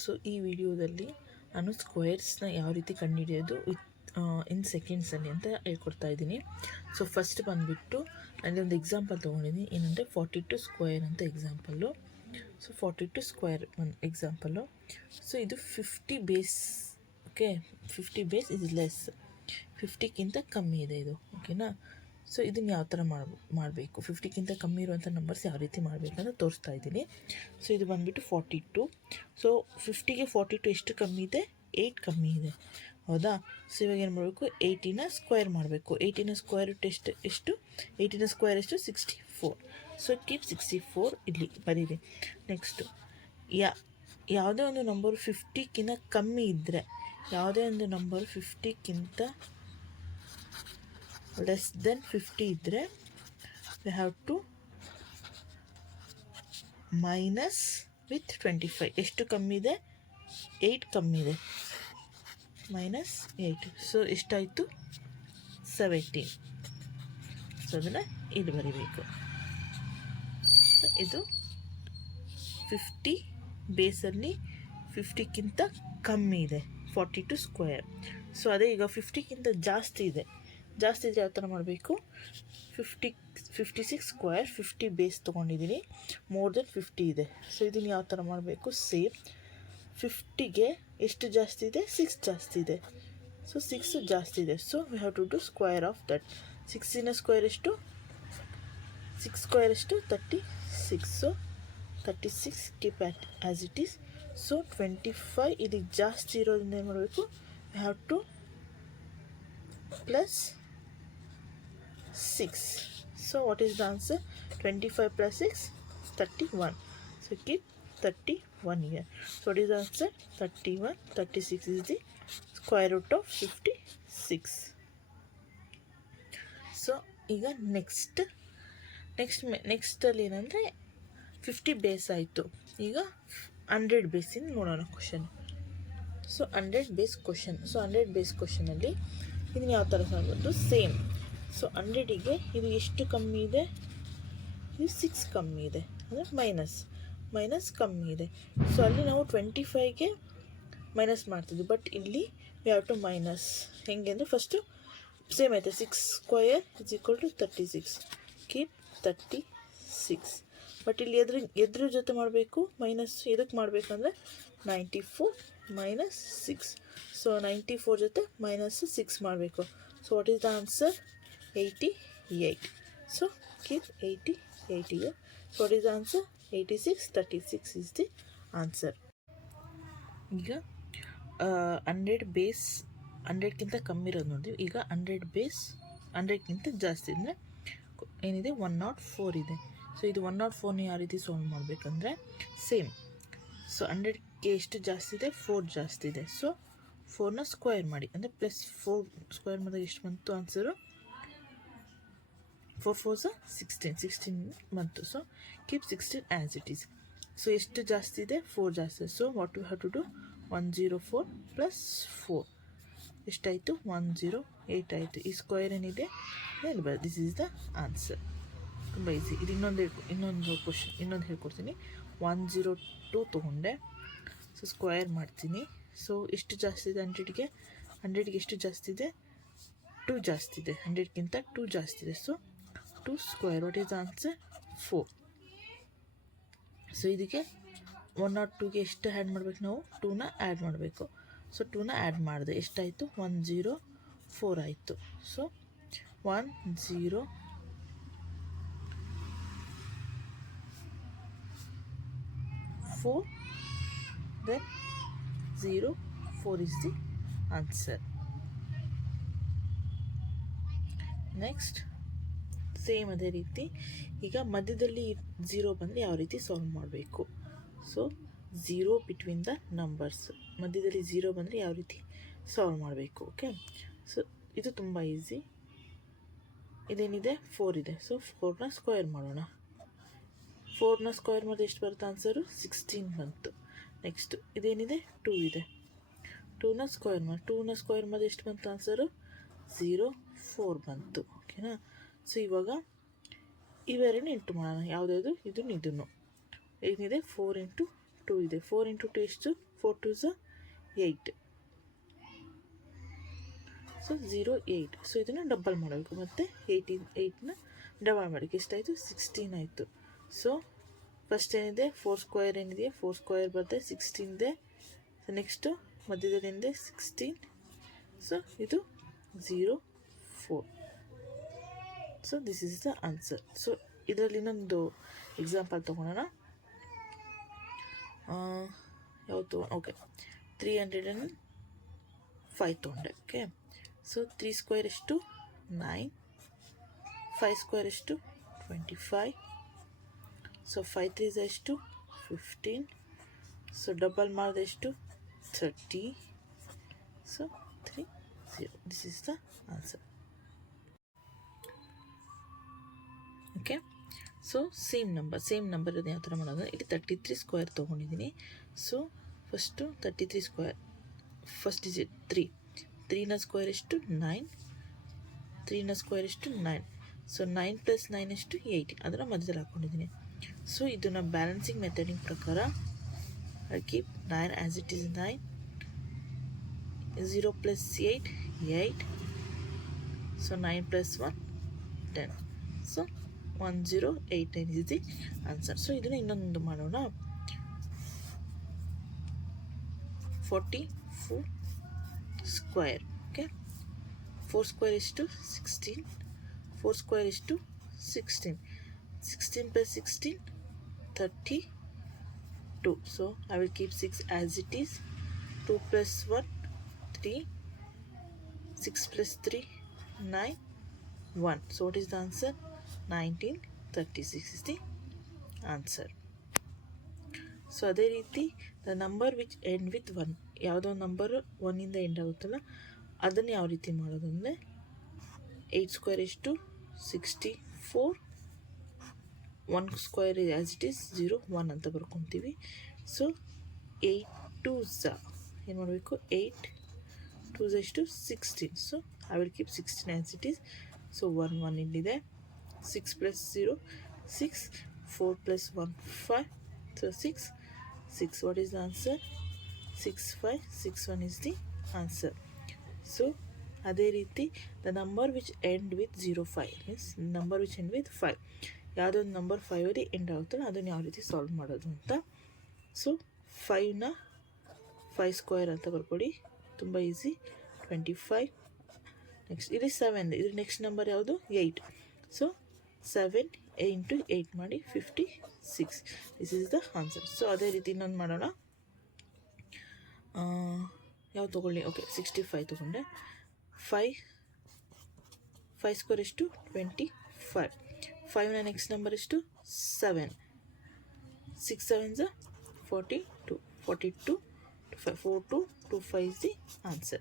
So ಈ ವಿಡಿಯೋದಲ್ಲಿ ನಾನು ಸ್ಕ್ವೇರ್ಸ್ನ ಯಾವ ರೀತಿ ಕಂಡುಹಿಡಿಯೋದು ಇನ್ ಸೆಕೆಂಡ್ಸಲ್ಲಿ ಅಂತ ಹೇಳ್ಕೊಡ್ತಾ ಇದ್ದೀನಿ. ಸೊ ಫಸ್ಟ್ ಬಂದುಬಿಟ್ಟು ಅಲ್ಲಿ ಒಂದು ಎಕ್ಸಾಂಪಲ್ ತೊಗೊಂಡಿದ್ದೀನಿ, ಏನಂದರೆ 42 ಸ್ಕ್ವೇರ್ ಅಂತ ಎಕ್ಸಾಂಪಲ್ಲು. ಸೊ 42 ಸ್ಕ್ವೇರ್ ಒಂದು ಎಕ್ಸಾಂಪಲ್ಲು. ಸೊ ಇದು 50 base, okay, 50 base is less, 50ಕ್ಕಿಂತ ಕಮ್ಮಿ ಇದೆ ಇದು, ಓಕೆನಾ. ಸೊ ಇದನ್ನು ಯಾವ ಥರ ಮಾಡಬೇಕು, 50ಕ್ಕಿಂತ ಕಮ್ಮಿ ಇರುವಂಥ ನಂಬರ್ಸ್ ಯಾವ ರೀತಿ ಮಾಡಬೇಕಂತ ತೋರಿಸ್ತಾ ಇದ್ದೀನಿ. ಸೊ ಇದು ಬಂದುಬಿಟ್ಟು 42. ಸೊ 50ಗೆ 42 ಎಷ್ಟು ಕಮ್ಮಿ ಇದೆ, 8 ಕಮ್ಮಿ ಇದೆ, ಹೌದಾ. ಸೊ ಇವಾಗ ಏನು ಮಾಡಬೇಕು, 80ನ ಸ್ಕ್ವೇರ್ ಮಾಡಬೇಕು. 80ನ ಸ್ಕ್ವೇರ್ ರೂಟ್ ಎಷ್ಟು 80ನ ಸ್ಕ್ವೇರ್ ಎಷ್ಟು 64. ಸೊ ಕೀಪ್ 64 ಇಲ್ಲಿ ಬರೀರಿ. ನೆಕ್ಸ್ಟು ಯಾವುದೇ ಒಂದು ನಂಬರು 50ಕ್ಕಿಂತ ಕಮ್ಮಿ ಇದ್ದರೆ, ಯಾವುದೇ ಒಂದು ನಂಬರು 50ಕ್ಕಿಂತ ಲೆಸ್ ದೆನ್ 50 ಇದ್ದರೆ we have to minus with 25. ಎಷ್ಟು ಕಮ್ಮಿ ಇದೆ, 8 ಕಮ್ಮಿ ಇದೆ, ಮೈನಸ್ 8. ಸೊ ಎಷ್ಟಾಯಿತು, 17. ಸೊ ಅದನ್ನು ಇಲ್ಲಿ ಬರೀಬೇಕು. ಇದು 50 ಬೇಸಲ್ಲಿ 50ಕ್ಕಿಂತ ಕಮ್ಮಿ ಇದೆ, 42 ಸ್ಕ್ವೇರ್. ಸೊ ಅದೇ ಈಗ 50ಕ್ಕಿಂತ ಜಾಸ್ತಿ ಇದ್ದರೆ ಯಾವ ಥರ ಮಾಡಬೇಕು, 56 ಸ್ಕ್ವೇರ್ 50 ಬೇಸ್ ತೊಗೊಂಡಿದ್ದೀನಿ, ಮೋರ್ ದೆನ್ 50 ಇದೆ. ಸೊ ಇದನ್ನು ಯಾವ ಥರ ಮಾಡಬೇಕು, ಸೇಮ್ 50ಗೆ ಎಷ್ಟು ಜಾಸ್ತಿ ಇದೆ, 6 ಜಾಸ್ತಿ ಇದೆ. ಸೊ 6 ಜಾಸ್ತಿ ಇದೆ. So we have to do square of that. 6ನ ಸ್ಕ್ವೇರ್ ಎಷ್ಟು, 6 ಸ್ಕ್ವೇರ್ ಎಷ್ಟು 36. So 36 keep as it is. So 25 ಇದಕ್ಕೆ ಜಾಸ್ತಿ ಇರೋದ್ರಿಂದ ಏನು ಮಾಡಬೇಕು, we have to plus 6. So what is the answer? 25 plus 6, 31. So keep 31 here. So what is the answer? 31. 36 is the square root of 56. So ಈಗ ನೆಕ್ಸ್ಟಲ್ಲಿ ಏನಂದರೆ 50 base ಆಯಿತು. ಈಗ 100 ಬೇಸಿಂದ ನೋಡೋಣ question. So 100 base question. So 100 base ಕ್ವಶನಲ್ಲಿ ಇದನ್ನು ಯಾವ ಥರ ಮಾಡ್ಬೋದು, ಸೇಮ್. ಸೊ 100ಗೆ ಇದು ಎಷ್ಟು ಕಮ್ಮಿ ಇದೆ, ಇದು 6 ಕಮ್ಮಿ ಇದೆ, ಅಂದರೆ ಮೈನಸ್ ಕಮ್ಮಿ ಇದೆ. ಸೊ ಅಲ್ಲಿ ನಾವು 25ಗೆ ಮೈನಸ್ ಮಾಡ್ತಿದ್ವಿ, ಬಟ್ ಇಲ್ಲಿ ವಿ ಹ್ಯಾವ್ ಟು ಮೈನಸ್. ಹೆಂಗೆ ಅಂದರೆ ಫಸ್ಟು ಸೇಮ್ ಐತೆ, 6 square is equal to 36, keep 36. But ಇಲ್ಲಿ ಎದ್ರ ಜೊತೆ ಮಾಡಬೇಕು, ಮೈನಸ್ ಎದಕ್ಕೆ ಮಾಡಬೇಕಂದ್ರೆ 94 ಮೈನಸ್ 6. ಸೊ 94 ಜೊತೆ ಮೈನಸ್ 6 ಮಾಡಬೇಕು. So what is the answer, 88. So keep 88 here. So what is the answer, 86. 36 is the answer. ಈಗ 100 ಬೇಸ್ 100ಕ್ಕಿಂತ ಕಮ್ಮಿ ಇರೋದು ನೋಡಿದ್ವಿ. ಈಗ 100 ಬೇಸ್ 100ಕ್ಕಿಂತ ಜಾಸ್ತಿ ಅಂದರೆ ಏನಿದೆ, 104 ಇದೆ. ಸೊ ಇದು 104ನ ಯಾವ ರೀತಿ ಸಾಲ್ವ್ ಮಾಡಬೇಕಂದ್ರೆ ಸೇಮ್. ಸೊ 100ಗೆ ಎಷ್ಟು ಜಾಸ್ತಿ ಇದೆ, 4 ಜಾಸ್ತಿ ಇದೆ. ಸೊ 4ನ ಸ್ಕ್ವೇರ್ ಮಾಡಿ, ಅಂದರೆ ಪ್ಲಸ್ 4 ಸ್ಕ್ವೇರ್ ಮಾಡಿದಾಗ ಎಷ್ಟು ಬಂತು ಆನ್ಸರು, 4 4s 16 ಬಂತು. So keep 16 as it is. So ಎಷ್ಟು ಜಾಸ್ತಿ ಇದೆ, 4 ಜಾಸ್ತಿ ಇದೆ. So what you have to do, 104 plus 4 ಎಷ್ಟಾಯಿತು, 108 ಆಯಿತು. ಈ ಸ್ಕ್ವೇರ್ ಏನಿದೆ ಹೇಳ್ಬಾರ್ದು, ದಿಸ್ ಈಸ್ ದ ಆನ್ಸರ್. ತುಂಬ ಈಸಿ. ಇದು ಇನ್ನೊಂದು ಹೇಳ್ಕೊಡ್ತೀನಿ. 102 ತೊಗೊಂಡೆ, ಸೊ ಸ್ಕ್ವೇರ್ ಮಾಡ್ತೀನಿ. ಸೊ ಎಷ್ಟು ಜಾಸ್ತಿ ಇದೆ, 100ಗೆ ಎಷ್ಟು ಜಾಸ್ತಿ ಇದೆ, 2 ಜಾಸ್ತಿ ಇದೆ, 100ಕ್ಕಿಂತ 2 ಜಾಸ್ತಿ ಇದೆ. So 2 square, what is answer, 4. So ಇದಕ್ಕೆ 102ಗೆ ಎಷ್ಟು ಆ್ಯಡ್ ಮಾಡಬೇಕು, ನಾವು 2ನ ಆ್ಯಡ್ ಮಾಡಬೇಕು. ಸೊ 2ನ ಆ್ಯಡ್ ಮಾಡಿದೆ, ಎಷ್ಟಾಯಿತು, 104 ಆಯಿತು. So 104 then 04 is the answer. Next same ಅದೇ ರೀತಿ ಈಗ ಮಧ್ಯದಲ್ಲಿ 0 ಬಂದರೆ ಯಾವ ರೀತಿ ಸಾಲ್ವ್ ಮಾಡಬೇಕು. ಸೊ 0 ಬಿಟ್ವೀನ್ ದ ನಂಬರ್ಸ್, ಮಧ್ಯದಲ್ಲಿ 0 ಬಂದರೆ ಯಾವ ರೀತಿ ಸಾಲ್ವ್ ಮಾಡಬೇಕು, ಓಕೆ. ಸೊ ಇದು ತುಂಬ ಈಸಿ. ಇದೇನಿದೆ, 4 ಇದೆ. ಸೊ 4ನ ಸ್ಕ್ವೇರ್ ಮಾಡೋಣ. 4ನ ಸ್ಕ್ವೇರ್ ಮಾಡಿದ್ರೆ ಎಷ್ಟು ಬರುತ್ತೆ ಆನ್ಸರು, 16 ಬಂತು. ನೆಕ್ಸ್ಟ್ ಇದೇನಿದೆ, 2 ಇದೆ. 2ನ ಸ್ಕ್ವೇರ್ ಮಾಡಿದ್ರೆ ಎಷ್ಟು ಬಂತು ಆನ್ಸರು, 04 ಬಂತು, ಓಕೆನಾ. ಸೊ ಇವಾಗ ಇವೆರಡನ್ನ ಇಂಟು ಮಾಡೋಣ, ಯಾವುದ್ಯಾವುದು, ಇದನ್ನು ಏನಿದೆ 4 × 2 ಇದೆ. 4 ಇಂಟು 2 ಎಷ್ಟು? 4 2 8. ಸೊ 0 8. ಸೊ ಇದನ್ನು ಡಬಲ್ ಮಾಡಬೇಕು. ಮತ್ತು 8ನ ಡಬಲ್ ಮಾಡೋಕ್ಕೆ ಎಷ್ಟಾಯಿತು? 16 ಆಯಿತು. ಸೊ ಫಸ್ಟ್ ಏನಿದೆ 4 ಸ್ಕ್ವೇರ್ ಏನಿದೆ 4 ಸ್ಕ್ವೇರ್ ಬರುತ್ತೆ, 16 ಇದೆ. ಸೊ ನೆಕ್ಸ್ಟು ಮಧ್ಯದಲ್ಲಿ ಏನಿದೆ 16. ಸೊ ಇದು 0 4. So this is the answer. So ಇದರಲ್ಲಿ ಇನ್ನೊಂದು ಎಕ್ಸಾಂಪಲ್ ತೊಗೊಳೋಣ. ಯಾವತ್ತು? ಓಕೆ, 305 ತೊಗೊಂಡೆ. ಓಕೆ, ಸೊ 3 ಸ್ಕ್ವೇರ್ ಎಷ್ಟು? 9. 5 ಸ್ಕ್ವೇರ್ ಎಷ್ಟು? 25. ಸೊ 5 3 ಎಷ್ಟು? 15. ಸೊ ಡಬಲ್ ಮಾಡಿದೆ ಎಷ್ಟು? 30. So 3 0. This is the answer. Okay, so same number ಇದೆ. ಯಾವ ಥರ ಮಾಡೋದು? ಇಲ್ಲಿ 33 ಸ್ಕ್ವೇರ್ ತೊಗೊಂಡಿದ್ದೀನಿ. So first 33 square, first digit 3. 3ನ ಸ್ಕ್ವೇರ್ ಎಷ್ಟು? 9. 3ನ ಸ್ಕ್ವೇರ್ ಎಷ್ಟು? 9. ಸೊ 9 + 9 ಎಷ್ಟು? 8. ಅದರ ಮಧ್ಯದಲ್ಲಿ ಹಾಕ್ಕೊಂಡಿದ್ದೀನಿ. ಸೊ ಇದನ್ನು ಬ್ಯಾಲೆನ್ಸಿಂಗ್ ಮೆಥಡಿನ ಪ್ರಕಾರ I keep 9 as it is 9. 0 + 8 8. So 9 + 1 10. So 1089 is the answer. So ಇದನ್ನು ಇನ್ನೊಂದು ಮಾಡೋಣ. 44 ಸ್ಕ್ವೇರ್. ಓಕೆ, 4 ಸ್ಕ್ವೇರ್ ಎಷ್ಟು? 16. 4 ಸ್ಕ್ವೇರ್ ಎಷ್ಟು? 16. 16 + 16 32. So I will keep 6 as it is. 2 + 1 3. 6 + 3 9. 1. So what is the answer? 1936 is the answer. So ಅದೇ ರೀತಿ the number which end with 1. ಯಾವುದೋ number 1ಇಂದ end ಆಗುತ್ತಲ್ಲ, ಅದನ್ನು ಯಾವ ರೀತಿ ಮಾಡೋದು ಅಂದರೆ 8 ಸ್ಕ್ವೇರ್ ಎಷ್ಟು? 64. 1 ಸ್ಕ್ವೇರ್ ಆ್ಯಸ್ ಇಟ್ ಈಸ್ 0 1 ಅಂತ ಬರ್ಕೊತೀವಿ. ಸೊ 8 2s ಏನು ಮಾಡಬೇಕು? 8 2s ಎಷ್ಟು? 16. So I will keep 16 as it is. So 1 1 ಇಲ್ಲಿದೆ. 6 + 0 6. 4 + 1 5. So 6 6. What is the answer? 6 5 6 1 is the answer. So ಅದೇ ರೀತಿ the number which end with 05 means number which end with 5. ಯಾವುದೊಂದು number 5ಅಲ್ಲಿ end ಆಗುತ್ತಲ್ಲ ಅದನ್ನು ಯಾವ ರೀತಿ ಸಾಲ್ವ್ ಮಾಡೋದು ಅಂತ. ಸೊ 5ನ 5 ಸ್ಕ್ವೇರ್ ಅಂತ ಬರ್ಕೊಡಿ, ತುಂಬ ಈಸಿ. 25. ನೆಕ್ಸ್ಟ್ ಇಲ್ಲಿ 7. ಇದ್ರ ನೆಕ್ಸ್ಟ್ ನಂಬರ್ ಯಾವುದು? 8. ಸೊ 7 ಇಂಟು 8 ಮಾಡಿ 56. This is the answer. So ಅದೇ ರೀತಿ ಇನ್ನೊಂದು ಮಾಡೋಣ. ಯಾವ್ದು ತೊಗೊಳ್ಳಿ? ಓಕೆ, 65 ತೊಗೊಂಡೆ. 5 ಸ್ಕ್ವೇರ್ ಎಷ್ಟು? 25. 5ನ ನೆಕ್ಸ್ಟ್ ನಂಬರ್ ಎಷ್ಟು? 7. 6 7s 42. 42 4 2 2 5 is the answer.